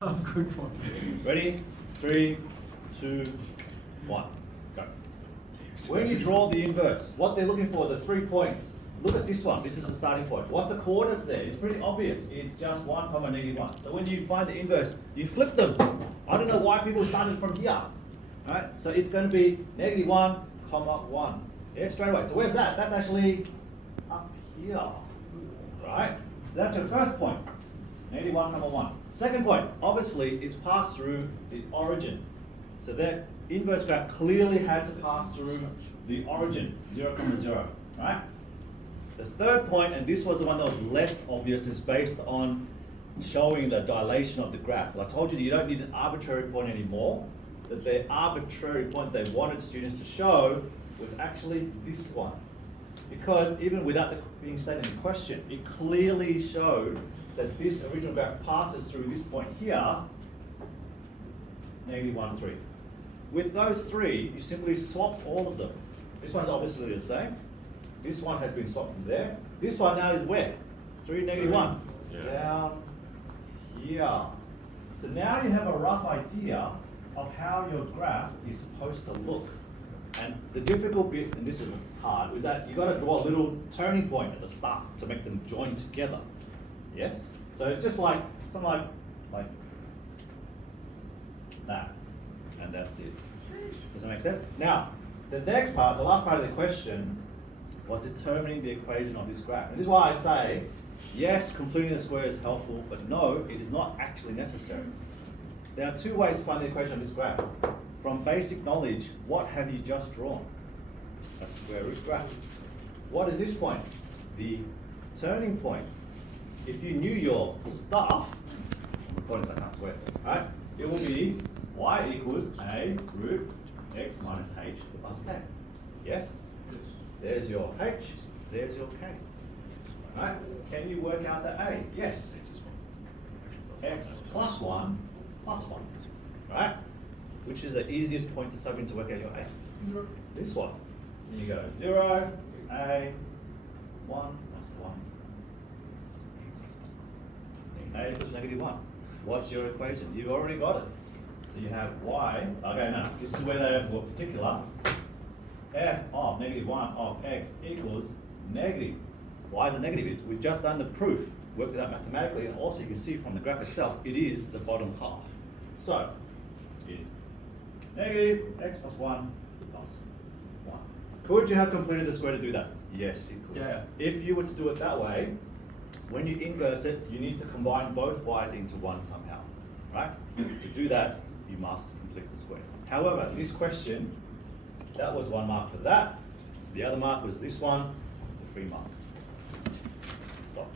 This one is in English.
Good one. Ready? 3, 2, 1, go. When you draw the inverse, what they're looking for, the 3 points. Look at this one. This is the starting point. What's the coordinates there? It's pretty obvious. It's just 1, -1. So when you find the inverse, you flip them. I don't know why people started from here. Alright? So it's going to be -1, 1. Yeah, straight away. So where's that? That's actually up here. Right? So that's your first point. -1, 1. Second point, obviously it's passed through the origin. So that inverse graph clearly had to pass through the origin, 0, 0, right? The third point, and this was the one that was less obvious, is based on showing the dilation of the graph. Well, I told you that you don't need an arbitrary point anymore. That the arbitrary point they wanted students to show was actually this one. Because even without it being stated in the question, it clearly showed that this original graph passes through this point here, -1, 3. With those 3, you simply swap all of them. This one's obviously the same. This one has been swapped from there. This one now is where? 3, -1. Yeah. Down here. So now you have a rough idea of how your graph is supposed to look. And the difficult bit, and this is hard, is that you got to draw a little turning point at the start to make them join together. Yes? So it's just like, something like that. And that's it. Does that make sense? Now, the next part, the last part of the question, was determining the equation of this graph. And this is why I say, yes, completing the square is helpful, but no, it is not actually necessary. There are 2 ways to find the equation of this graph. From basic knowledge, what have you just drawn? A square root graph. What is this point? The turning point. If you knew your stuff, I'm recording so I can't swear, right? It will be y equals a root x minus h plus k. Yes? There's your h, there's your k. Right? Can you work out the a? Yes. X plus 1 plus 1. Right? Which is the easiest point to sub in to work out your a? 0. This one. And you go 0, a, 1 plus 1. A equals -1. What's your equation? You've already got it. So you have y, okay now, this is where they were particular. F of -1 of x equals negative. Why is it negative? We've just done the proof, worked it out mathematically, and also you can see from the graph itself, it is the bottom half. So, it is negative x plus 1 plus 1. Could you have completed the square to do that? Yes, you could. Yeah. If you were to do it that way, when you inverse it, you need to combine both y's into one somehow, right? To do that, you must complete the square. However, this question, that was 1 mark for that. The other mark was this one, the free mark. Stop.